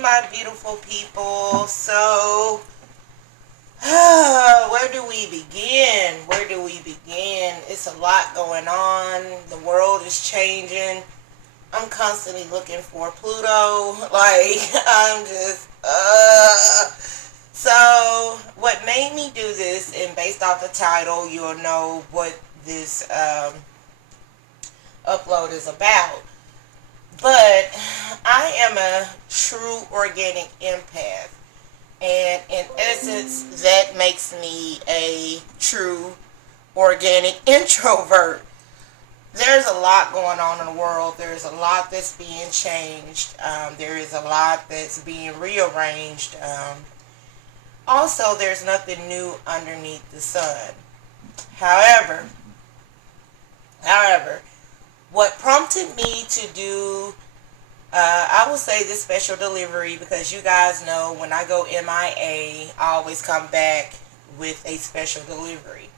My beautiful people. So, where do we begin? Where do we begin? It's a lot going on. The world is changing. I'm constantly looking for Pluto. I'm just, So, what made me do this, and based off the title, you'll know what this upload is about. But I am a true organic empath. And in essence, that makes me a true organic introvert. There's a lot going on in the world. There's a lot that's being changed. There is a lot that's being rearranged. Also, there's nothing new underneath the sun. However, however, what prompted me to do, I will say this special delivery, because you guys know when I go MIA, I always come back with a special delivery.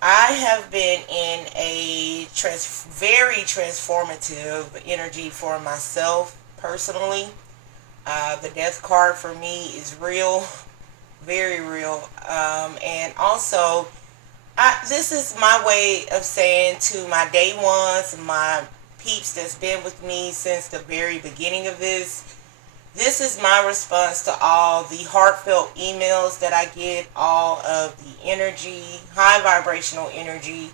I have been in a very transformative energy for myself personally. The death card for me is real, very real. And also, this is my way of saying to my day ones, my peeps that's been with me since the very beginning of this is my response to all the heartfelt emails that I get, all of the energy, high vibrational energy,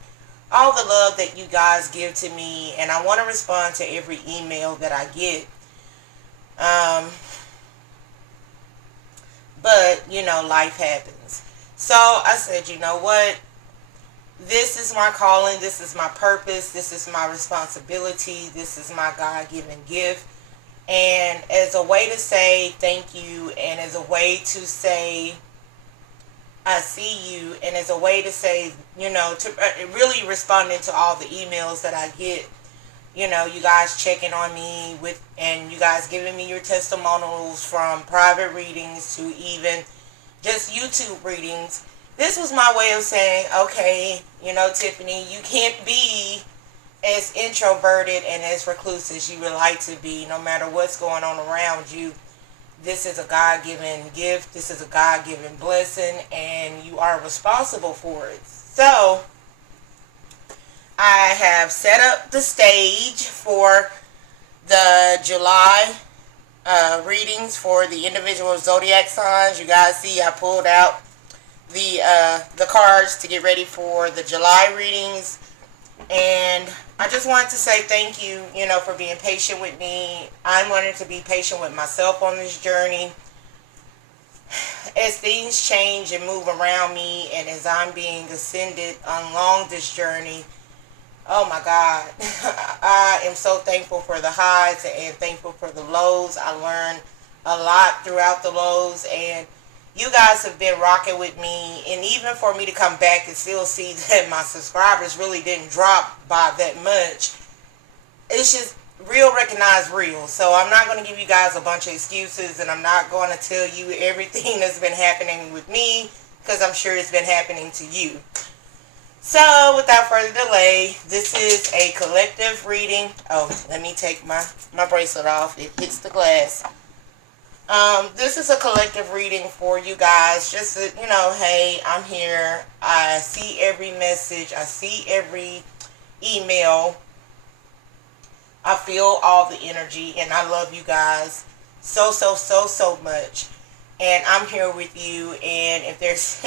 all the love that you guys give to me, and I want to respond to every email that I get. But, life happens. So I said, you know what? This is my calling. This is my purpose. This is my responsibility. This is my God-given gift. And as a way to say thank you, and as a way to say I see you, and as a way to say, to really responding to all the emails that I get, you guys checking on me and you guys giving me your testimonials from private readings to even just YouTube readings. This was my way of saying, okay, Tiffany, you can't be as introverted and as recluse as you would like to be, no matter what's going on around you. This is a God-given gift. This is a God-given blessing, and you are responsible for it. So, I have set up the stage for the July readings for the individual zodiac signs. You guys see I pulled out the cards to get ready for the July readings. And I just wanted to say thank you, for being patient with me. I'm learning to be patient with myself on this journey. As things change and move around me, and as I'm being ascended along this journey, oh my God, I am so thankful for the highs and thankful for the lows. I learned a lot throughout the lows, and you guys have been rocking with me, and even for me to come back and still see that my subscribers really didn't drop by that much, it's just real recognize real. So I'm not going to give you guys a bunch of excuses, and I'm not going to tell you everything that's been happening with me, because I'm sure it's been happening to you. So without further delay, this is a collective reading. Oh, let me take my bracelet off. It hits the glass. This is a collective reading for you guys. Just that, hey, I'm here. I see every message. I see every email. I feel all the energy, and I love you guys so much. And I'm here with you, and if there's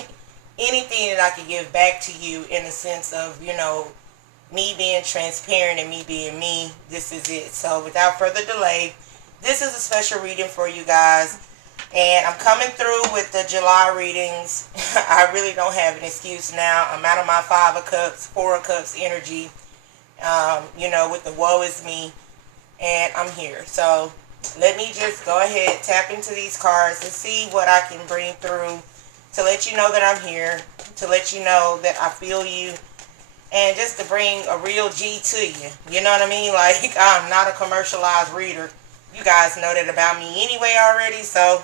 anything that I can give back to you in the sense of, me being transparent and me being me, this is it. So without further delay, this is a special reading for you guys, and I'm coming through with the July readings. I really don't have an excuse now. I'm out of my 5 of Cups, 4 of Cups energy, with the woe is me, and I'm here. So let me just go ahead, tap into these cards and see what I can bring through to let you know that I'm here, to let you know that I feel you, and just to bring a real G to you. You know what I mean? Like, I'm not a commercialized reader. You guys know that about me anyway already, so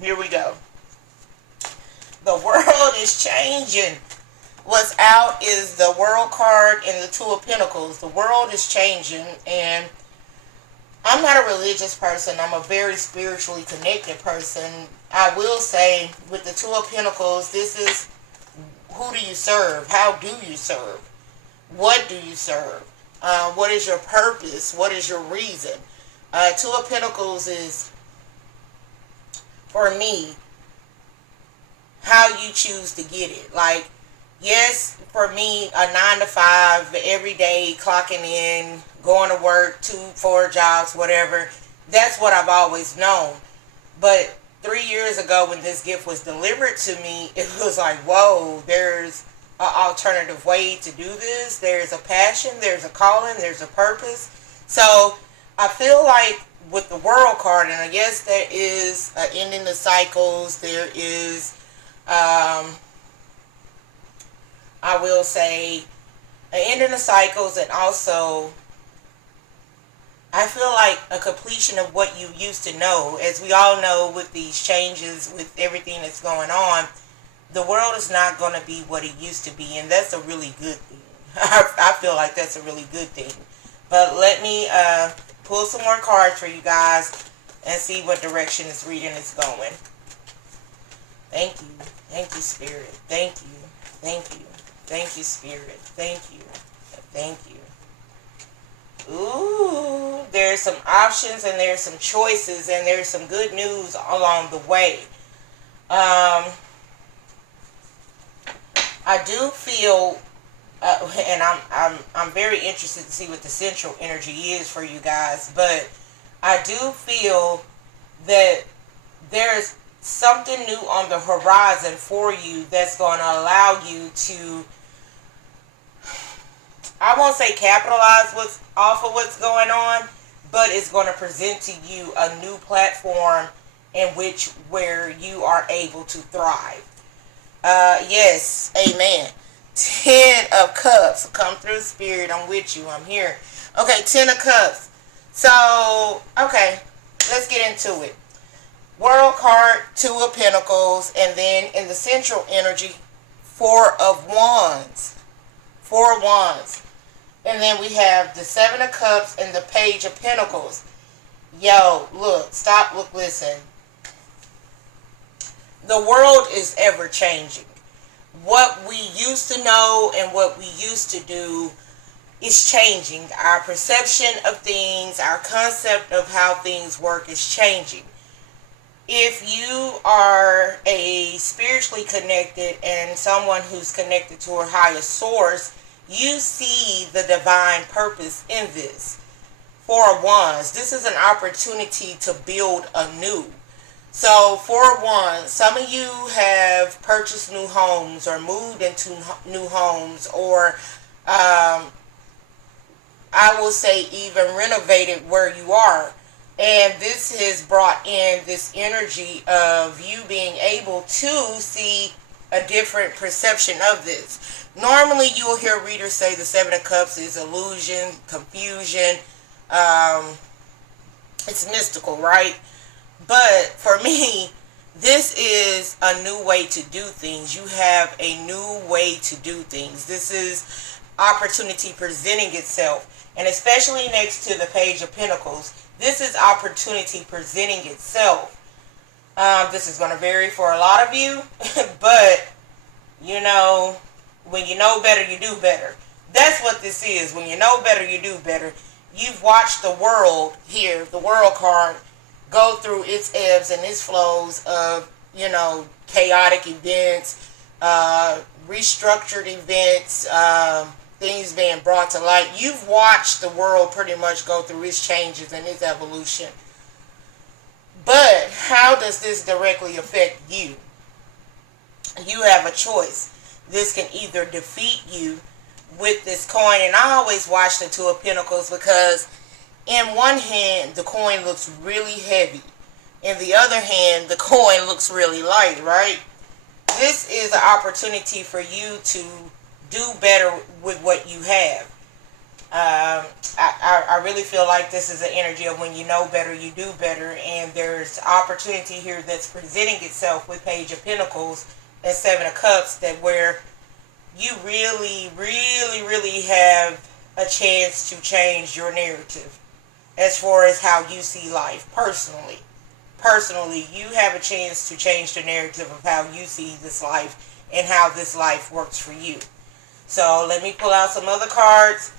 here we go. The world is changing. What's out is the World card and the Two of Pentacles. The world is changing, and I'm not a religious person. I'm a very spiritually connected person. I will say with the Two of Pentacles, this is who do you serve? How do you serve? What do you serve? What is your purpose? What is your reason? Two of Pentacles is, for me, how you choose to get it. Like, yes, for me, a 9 to 5, every day, clocking in, going to work, 2, 4 jobs, whatever. That's what I've always known. But 3 years ago, when this gift was delivered to me, it was like, whoa, there's an alternative way to do this. There's a passion, there's a calling, there's a purpose. So I feel like with the World card, and I guess there is an ending the cycles, there is, I will say, an ending the cycles, and also I feel like a completion of what you used to know. As we all know, with these changes, with everything that's going on, the world is not going to be what it used to be, and that's a really good thing. I feel like that's a really good thing. But let me pull some more cards for you guys and see what direction this reading is going. Thank you. Thank you, Spirit. Thank you. Thank you. Thank you, Spirit. Thank you. Thank you. Ooh, there's some options and there's some choices and there's some good news along the way. I do feel, and I'm very interested to see what the central energy is for you guys. But I do feel that there's something new on the horizon for you that's going to allow you to, I won't say capitalize off of what's going on, but it's going to present to you a new platform in which where you are able to thrive. Yes, amen. 10 of Cups. Come through, Spirit. I'm with you. I'm here. Okay, 10 of Cups. So, okay, let's get into it. World card, 2 of Pentacles, and then in the central energy, 4 of Wands. 4 of Wands. And then we have the 7 of Cups and the Page of Pentacles. Yo, look, stop, look, listen. The world is ever changing. What we used to know and what we used to do is changing. Our perception of things, our concept of how things work is changing. If you are a spiritually connected and someone who's connected to a higher source, you see the divine purpose in this. 4 of Wands. This is an opportunity to build anew. So 4 of Wands. Some of you have purchased new homes or moved into new homes, or I will say even renovated where you are. And this has brought in this energy of you being able to see a different perception of this. Normally you'll hear readers say the 7 of Cups is illusion, confusion. It's mystical, right? But for me, this is a new way to do things. You have a new way to do things. This is opportunity presenting itself. And especially next to the Page of Pentacles, this is opportunity presenting itself. This is going to vary for a lot of you, but you know, when you know better, you do better. That's what this is. When you know better, you do better. You've watched the world here, the World card, go through its ebbs and its flows of, you know, chaotic events, restructured events, things being brought to light. You've watched the world pretty much go through its changes and its evolution. But how does this directly affect you? You have a choice. This can either defeat you with this coin, and I always watch the 2 of Pentacles because in one hand the coin looks really heavy, in the other hand the coin looks really light, right? This is an opportunity for you to do better with what you have. I really feel like this is an energy of when you know better, you do better, and there's opportunity here that's presenting itself with Page of Pentacles and 7 of Cups, that where you really, really, really have a chance to change your narrative. as far as how you see life personally. Personally, you have a chance to change the narrative of how you see this life and how this life works for you. So let me pull out some other cards,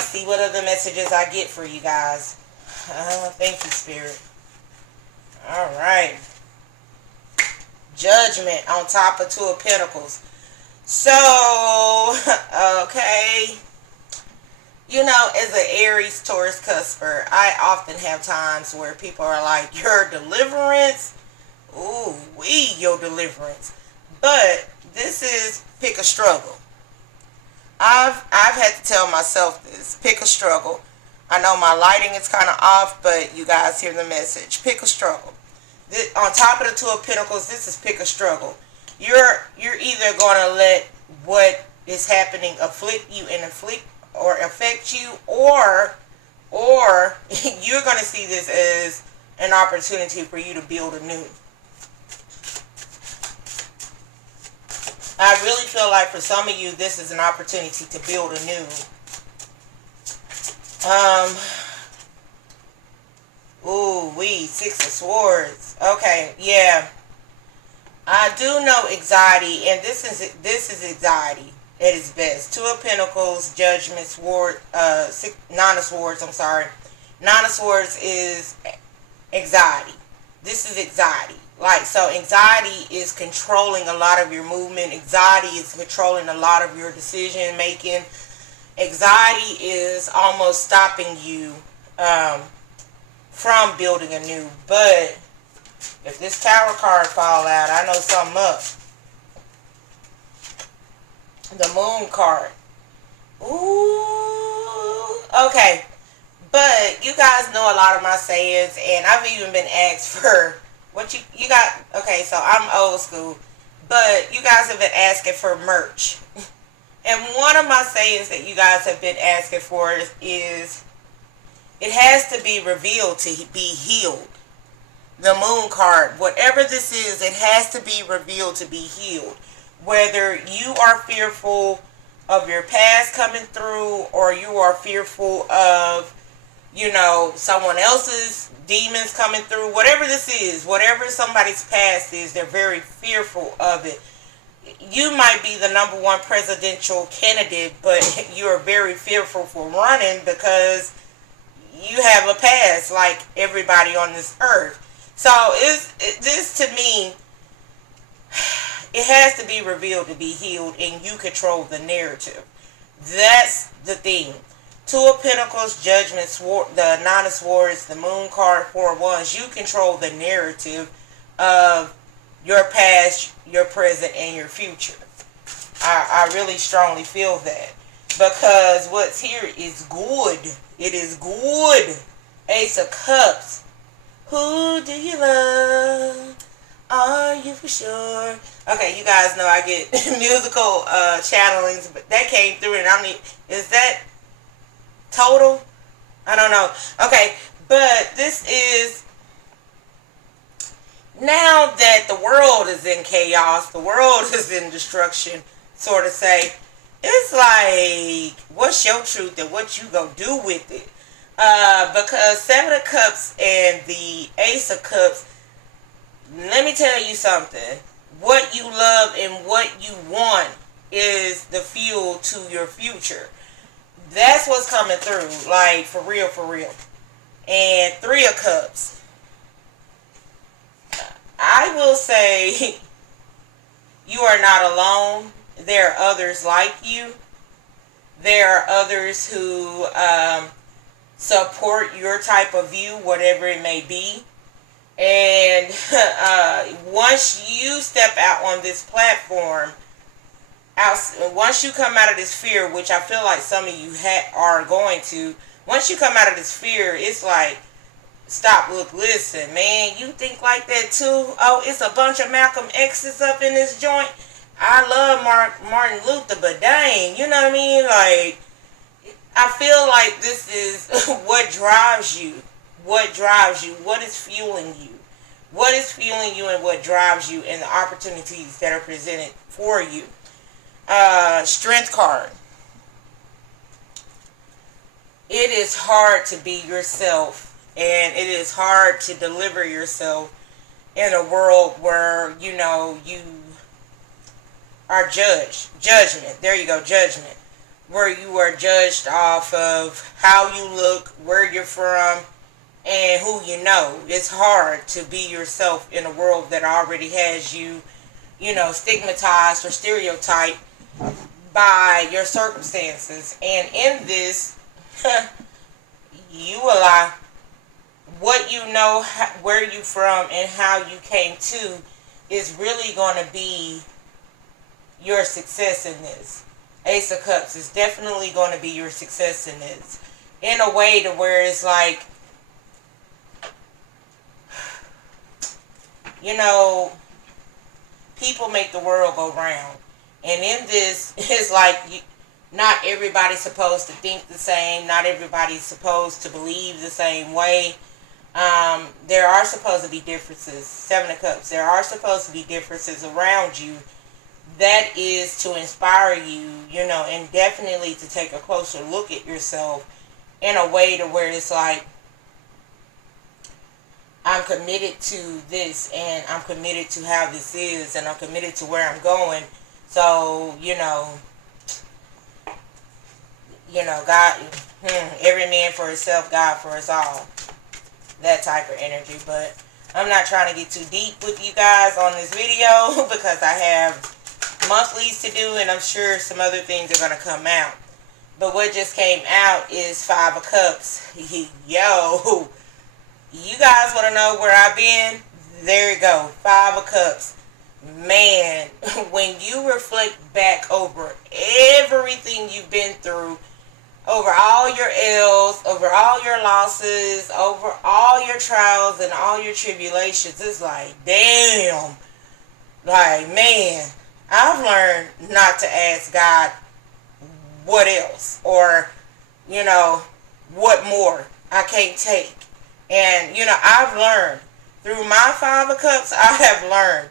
see what other messages I get for you guys. Thank you, Spirit. All right. Judgment on top of Two of Pentacles. So, okay. You know, as an Aries, Taurus, cusper, I often have times where people are like, your deliverance? Ooh, your deliverance. But this is pick a struggle. I've had to tell myself this. Pick a struggle. I know my lighting is kind of off, but you guys hear the message. Pick a struggle. On top of the Two of Pentacles, this is pick a struggle. You're either going to let what is happening afflict you and affect you, or you're going to see this as an opportunity for you to build anew. I really feel like for some of you, this is an opportunity to build anew. Six of Swords. Okay, yeah. I do know anxiety, and this is anxiety at its best. Two of Pentacles, Judgment, Sword, Nine of Swords, I'm sorry. Nine of Swords is anxiety. This is anxiety. Like, so anxiety is controlling a lot of your movement. Anxiety is controlling a lot of your decision making. Anxiety is almost stopping you from building anew. But if this Tower card fall out, I know something up. The Moon card. Ooh. Okay. But you guys know a lot of my sayings, and I've even been asked for what you got. Okay, so I'm old school, but you guys have been asking for merch. And one of my sayings that you guys have been asking for is it has to be revealed to be healed. The Moon card, whatever this is, it has to be revealed to be healed. Whether you are fearful of your past coming through, or you are fearful of, you know, someone else's demons coming through, whatever this is, whatever somebody's past is, they're very fearful of it. You might be the #1 presidential candidate, but you're very fearful for running because you have a past like everybody on this earth. So this to me, it has to be revealed to be healed, and you control the narrative. That's the thing. Two of Pentacles, Judgment, the Nine of Swords, the Moon card, Four of Wands. You control the narrative of your past, your present, and your future. I really strongly feel that. Because what's here is good. It is good. Ace of Cups. Who do you love? Are you for sure? Okay, you guys know I get musical channelings, but that came through, and I mean, is that total? I don't know. Okay, but this is, now that the world is in chaos, the world is in destruction, sort of say, it's like, what's your truth and what you gonna do with it? Because Seven of Cups and the Ace of Cups, let me tell you something. What you love and what you want is the fuel to your future. That's what's coming through. Like, for real, for real. And Three of Cups. I will say, you are not alone. There are others like you. There are others who support your type of view, whatever it may be. And once you step out on this platform, once you come out of this fear, which I feel like some of you are going to, once you come out of this fear, it's like, stop, look, listen, man, you think like that too? Oh, it's a bunch of Malcolm X's up in this joint. I love Martin Luther, but dang, you know what I mean? Like, I feel like this is what drives you. What drives you? What is fueling you? What is fueling you and what drives you and the opportunities that are presented for you? Strength card. it is hard to be yourself, and it is hard to deliver yourself in a world where, you are judged. Judgment. There you go, judgment. Where you are judged off of how you look, where you're from, and who you know. It's hard to be yourself in a world that already has you, stigmatized or stereotyped by your circumstances. And in this, you allow what you know, where you from, and how you came to is really going to be your success in this. Ace of Cups is definitely going to be your success in this. In a way to where it's like, people make the world go round. And in this, it's like, not everybody's supposed to think the same. Not everybody's supposed to believe the same way. There are supposed to be differences. Seven of Cups. There are supposed to be differences around you. That is to inspire you, and definitely to take a closer look at yourself in a way to where it's like, I'm committed to this, and I'm committed to how this is, and I'm committed to where I'm going. So, God, every man for himself, God for us all. That type of energy. But I'm not trying to get too deep with you guys on this video because I have monthlies to do, and I'm sure some other things are going to come out. But what just came out is Five of Cups. Yo, you guys want to know where I've been? There you go. Five of Cups. Man, when you reflect back over everything you've been through, over all your L's, over all your losses, over all your trials and all your tribulations, it's like, damn. Like, man, I've learned not to ask God what else, or, what more I can't take. And, I've learned. Through my Five of Cups, I have learned.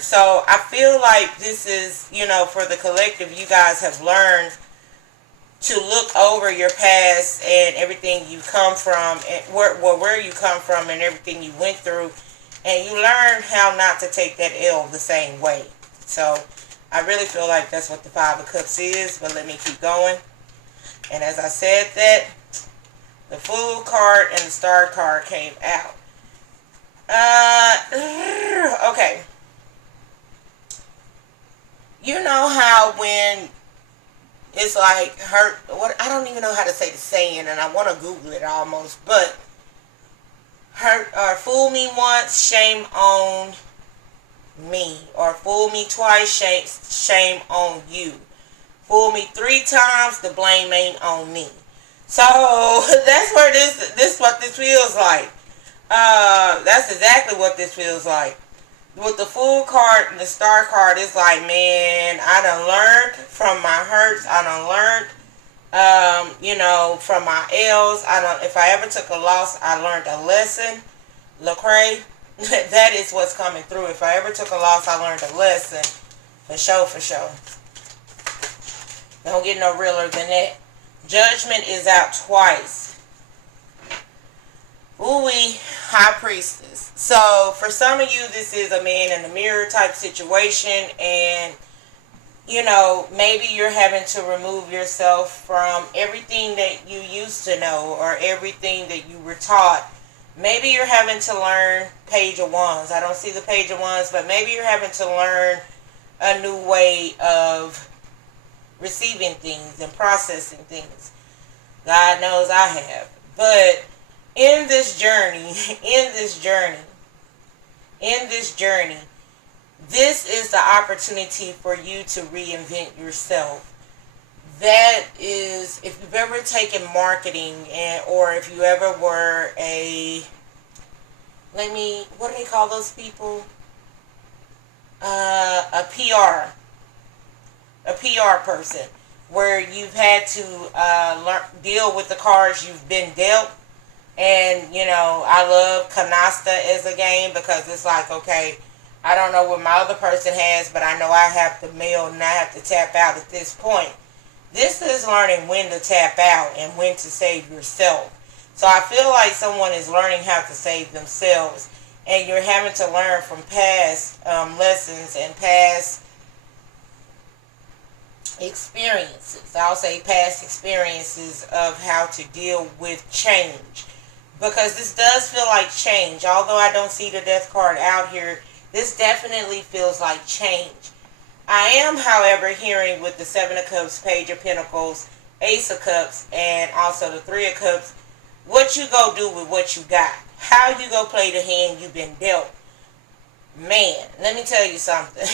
So I feel like this is, for the collective, you guys have learned to look over your past and everything you come from, and where you come from and everything you went through, and you learn how not to take that L the same way. So I really feel like that's what the Five of Cups is, but let me keep going. And as I said that, the Fool card and the Star card came out. Okay. You know how when it's like hurt, what, I don't even know how to say the saying, and I want to Google it almost, but hurt or fool me once, shame on me, or fool me twice, shame on you. Fool me 3 times, the blame ain't on me. So that's where this is what this feels like. That's exactly what this feels like. With the Fool card and the Star card, it's like, man, I done learned from my hurts. I done learned, from my L's. If I ever took a loss, I learned a lesson. Lecrae, that is what's coming through. If I ever took a loss, I learned a lesson. For sure. Don't get no realer than that. Judgment is out twice. Ooh-wee, High Priestess. So, for some of you, this is a man in the mirror type situation, and, maybe you're having to remove yourself from everything that you used to know, or everything that you were taught. Maybe you're having to learn Page of Wands. I don't see the Page of Wands, but maybe you're having to learn a new way of receiving things and processing things. God knows I have. But in this journey, this is the opportunity for you to reinvent yourself. That is, if you've ever taken marketing, or if you ever were what do they call those people? A PR person, where you've had to deal with the cards you've been dealt. And, I love Canasta as a game, because it's like, okay, I don't know what my other person has, but I know I have to mail and I have to tap out at this point. This is learning when to tap out and when to save yourself. So I feel like someone is learning how to save themselves, and you're having to learn from past lessons and past experiences. I'll say past experiences of how to deal with change. Because this does feel like change. Although I don't see the death card out here, this definitely feels like change. I am, however, hearing with the Seven of Cups, Page of Pentacles, Ace of Cups, and also the Three of Cups, what you go do with what you got. How you go play the hand you've been dealt. Man, let me tell you something.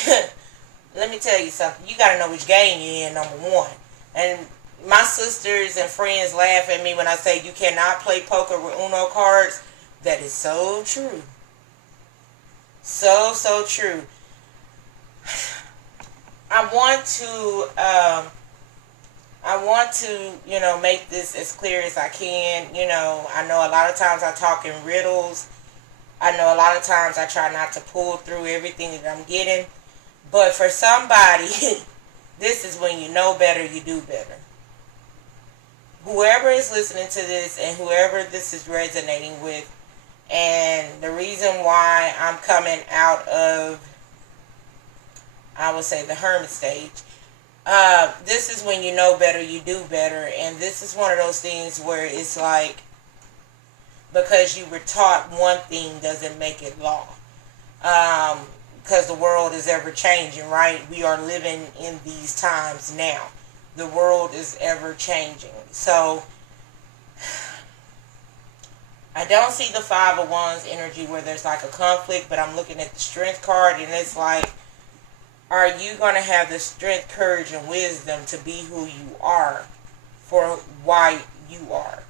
Let me tell you something. You got to know which game you're in, number one. And my sisters and friends laugh at me when I say you cannot play poker with Uno cards. That is so true. So, so true. I want to, make this as clear as I can. I know a lot of times I talk in riddles. I know a lot of times I try not to pull through everything that I'm getting. But for somebody, this is when you know better, you do better. Whoever is listening to this and whoever this is resonating with, and the reason why I'm coming out of, I would say, the hermit stage, this is when you know better, you do better. And this is one of those things where it's like, because you were taught one thing doesn't make it law. Because the world is ever changing, right? We are living in these times now. The world is ever changing. So, I don't see the Five of Wands energy where there's like a conflict, but I'm looking at the Strength card, and it's like, are you going to have the strength, courage, and wisdom to be who you are for why you are?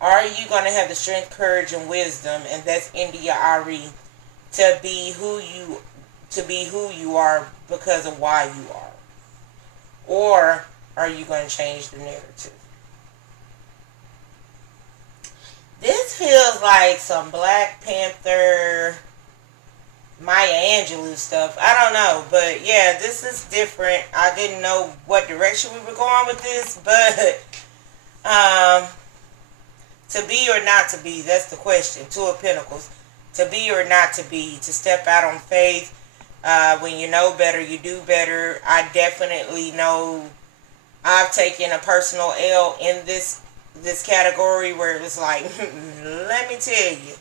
Are you going to have the strength, courage, and wisdom, and that's India Ari, to be who you are because of why you are? Or are you going to change the narrative? This feels like some Black Panther, Maya Angelou stuff. I don't know, but yeah, this is different. I didn't know what direction we were going with this, but to be or not to be, that's the question. Two of Pentacles. To be or not to be, to step out on faith. When you know better, you do better. I definitely know I've taken a personal L in this category where it was like, let me tell you.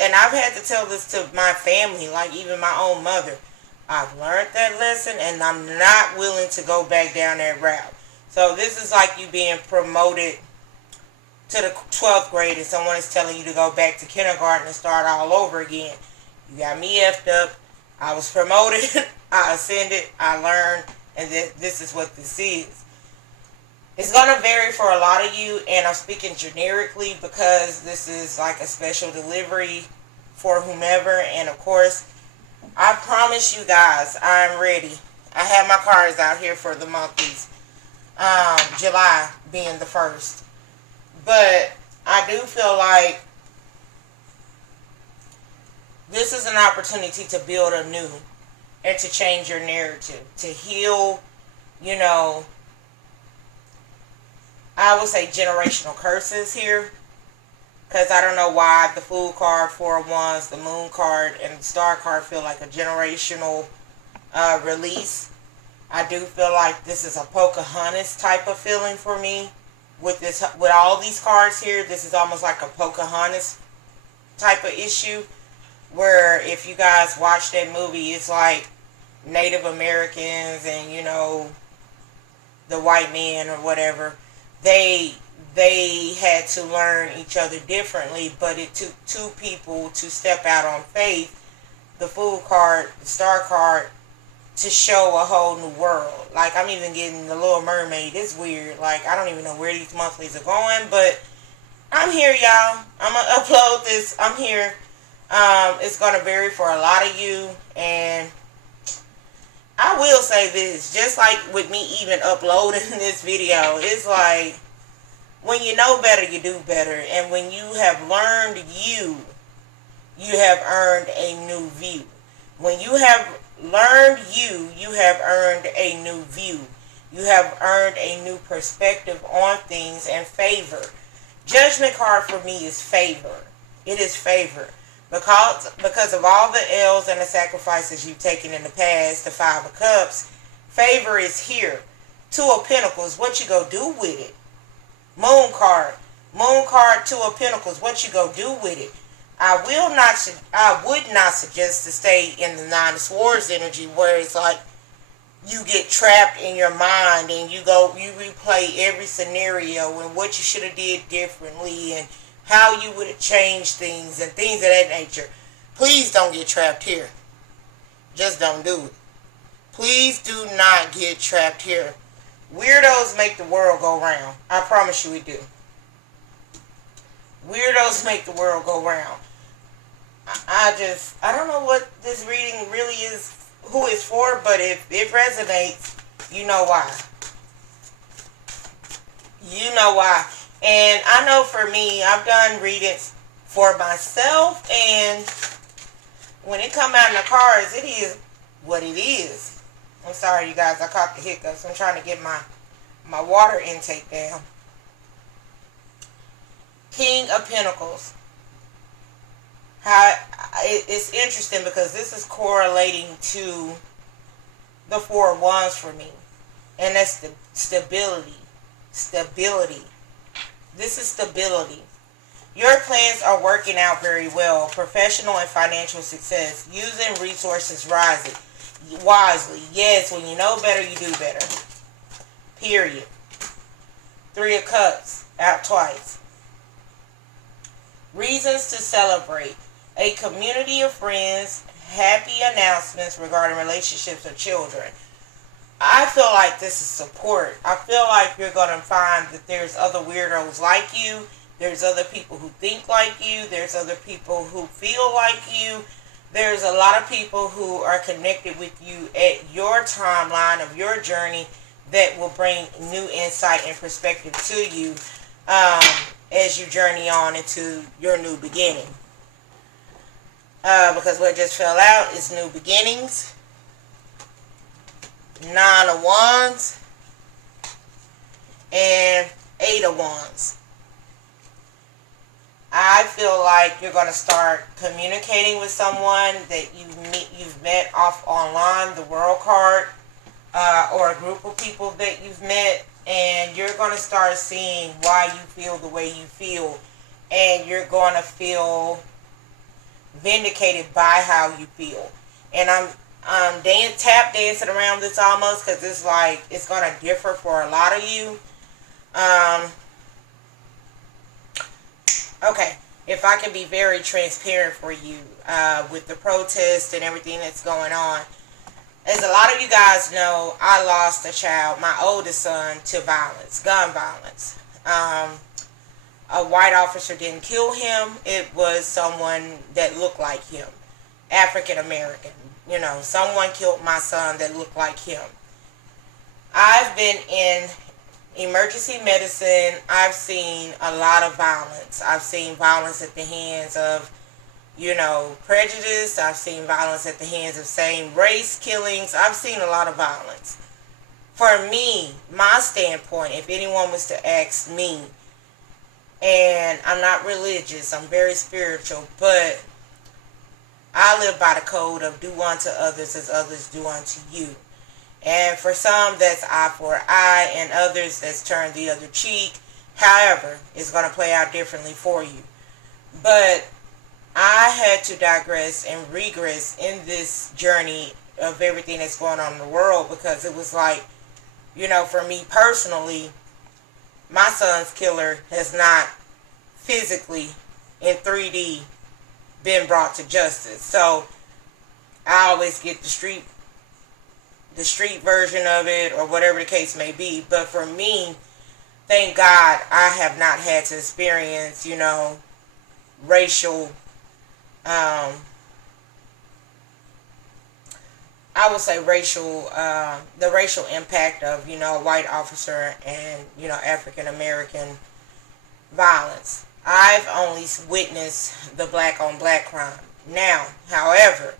And I've had to tell this to my family, like even my own mother. I've learned that lesson, and I'm not willing to go back down that route. So this is like you being promoted to the 12th grade and someone is telling you to go back to kindergarten and start all over again. You got me effed up. I was promoted. I ascended. I learned. And this is what this is. It's going to vary for a lot of you. And I'm speaking generically because this is like a special delivery for whomever. And of course, I promise you guys, I'm ready. I have my cards out here for the monthlies. July being the 1st. But I do feel like this is an opportunity to build anew and to change your narrative, to heal, I would say generational curses here. Because I don't know why the Fool card, Four of Wands, the Moon card, and the Star card feel like a generational release. I do feel like this is a Pocahontas type of feeling for me. With all these cards here, this is almost like a Pocahontas type of issue. Where if you guys watch that movie, it's like Native Americans and, the white man or whatever. They had to learn each other differently, but it took two people to step out on faith. The Fool card, the Star card, to show a whole new world. Like, I'm even getting the Little Mermaid. It's weird. Like, I don't even know where these monthlies are going, but I'm here, y'all. I'm going to upload this. I'm here. It's going to vary for a lot of you, and I will say this, just like with me even uploading this video, it's like, when you know better, you do better, and when you have learned you have earned a new view. When you have learned you have earned a new view. You have earned a new perspective on things and favor. Judgment card for me is favor. It is favor. Because of all the L's and the sacrifices you've taken in the past, the Five of Cups, favor is here. Two of Pentacles, what you go do with it? Moon card. Moon card, Two of Pentacles, what you go do with it? I would not suggest to stay in the Nine of Swords energy where it's like you get trapped in your mind and you replay every scenario and what you should have did differently and how you would have changed things and things of that nature. Please don't get trapped here. Just don't do it. Please do not get trapped here. Weirdos make the world go round. I promise you it do. Weirdos make the world go round. I don't know what this reading really is, who it's for, but if it resonates, you know why. You know why. And I know for me, I've done readings for myself, and when it come out in the cards, it is what it is. I'm sorry, you guys, I caught the hiccups. I'm trying to get my water intake down. King of Pentacles. It's interesting because this is correlating to the Four of Wands for me. And that's the stability. Stability. This is stability. Your plans are working out very well. Professional and financial success. Using resources wisely. Yes, when you know better, you do better. Period. Three of Cups. Out twice. Reasons to celebrate. A community of friends. Happy announcements regarding relationships or children. I feel like this is support. I feel like you're going to find that there's other weirdos like you. There's other people who think like you. There's other people who feel like you. There's a lot of people who are connected with you at your timeline of your journey that will bring new insight and perspective to you as you journey on into your new beginning. Because what just fell out is new beginnings. Nine of Wands. And Eight of Wands. I feel like you're going to start communicating with someone that you've met off online, the World card, or a group of people that you've met, and you're going to start seeing why you feel the way you feel, and you're going to feel vindicated by how you feel. And I'm tap dancing around this almost because it's like it's going to differ for a lot of you. Okay, if I can be very transparent for you with the protest and everything that's going on. As a lot of you guys know, I lost a child, my oldest son, to violence, gun violence. A white officer didn't kill him. It was someone that looked like him. African American. You know, someone killed my son that looked like him. I've been in emergency medicine. I've seen a lot of violence. I've seen violence at the hands of, prejudice. I've seen violence at the hands of same race killings. I've seen a lot of violence. For me, my standpoint, if anyone was to ask me, and I'm not religious, I'm very spiritual, but I live by the code of do unto others as others do unto you. And for some, that's eye for eye, and others, that's turn the other cheek. However, it's going to play out differently for you. But I had to digress and regress in this journey of everything that's going on in the world, because it was like, for me personally, my son's killer has not physically in 3D been brought to justice. So I always get the street version of it, or whatever the case may be. But for me, thank God I have not had to experience, racial, I would say the racial impact of, a white officer and, African American violence. I've only witnessed the black on black crime. Now, however,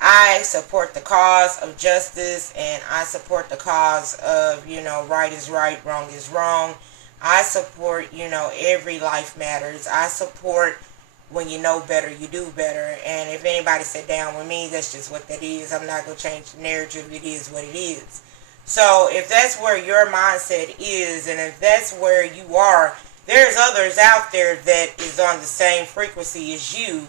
I support the cause of justice, and I support the cause of, right is right, wrong is wrong. I support, every life matters. I support when you know better, you do better. And if anybody sit down with me, that's just what that is. I'm not going to change the narrative. It is what it is. So if that's where your mindset is, and if that's where you are, there's others out there that is on the same frequency as you,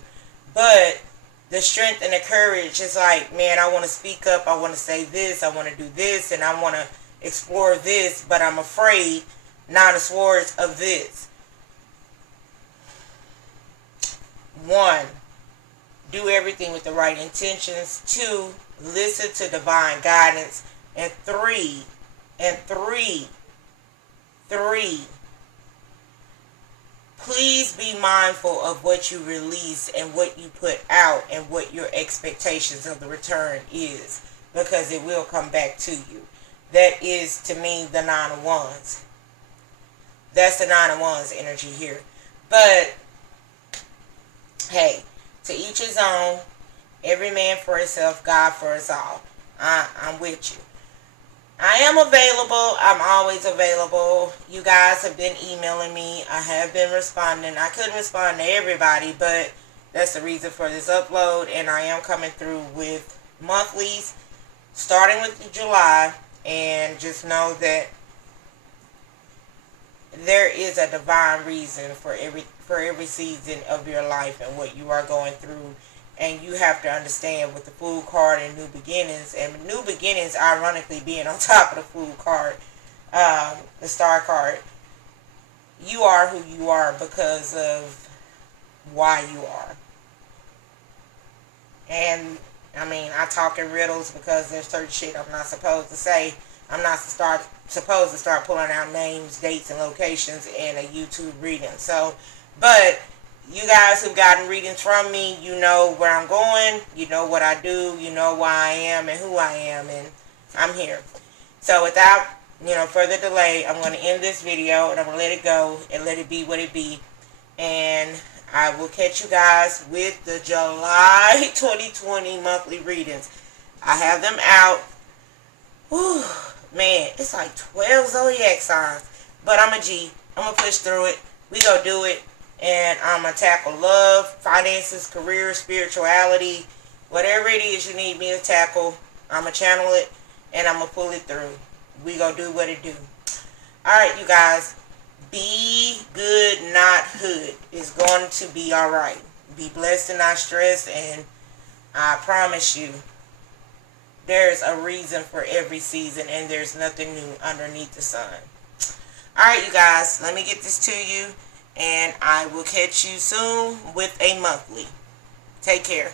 but the strength and the courage is like, man, I want to speak up, I want to say this, I want to do this, and I want to explore this, but I'm afraid, not the swords of this. 1, do everything with the right intentions. 2, listen to divine guidance. And three, please be mindful of what you release and what you put out and what your expectations of the return is, because it will come back to you. That is, to me, the 9 of Wands. That's the 9 of Wands energy here. But, hey, to each his own. Every man for himself, God for us all. I'm with you. I am available. I'm always available. You guys have been emailing me. I have been responding. I couldn't respond to everybody, but that's the reason for this upload. And I am coming through with monthlies, starting with July. And just know that there is a divine reason for every season of your life and what you are going through. And you have to understand with the Fool card and New Beginnings, and New Beginnings ironically being on top of the Fool card, the Star card, you are who you are because of why you are. And, I mean, I talk in riddles because there's certain shit I'm not supposed to say. I'm not supposed to start pulling out names, dates, and locations in a YouTube reading. So, but you guys who've gotten readings from me, you know where I'm going, you know what I do, you know why I am and who I am, and I'm here. So without, further delay, I'm going to end this video, and I'm going to let it go and let it be what it be. And I will catch you guys with the July 2020 monthly readings. I have them out. Whew, man, it's like 12 zodiac signs. But I'm a G. I'm going to push through it. We going to do it. And I'm going to tackle love, finances, career, spirituality, whatever it is you need me to tackle. I'm going to channel it, and I'm going to pull it through. We going to do what it do. Alright, you guys. Be good, not hood. It's going to be alright. Be blessed and not stressed. And I promise you, there's a reason for every season, and there's nothing new underneath the sun. Alright, you guys. Let me get this to you. And I will catch you soon with a monthly. Take care.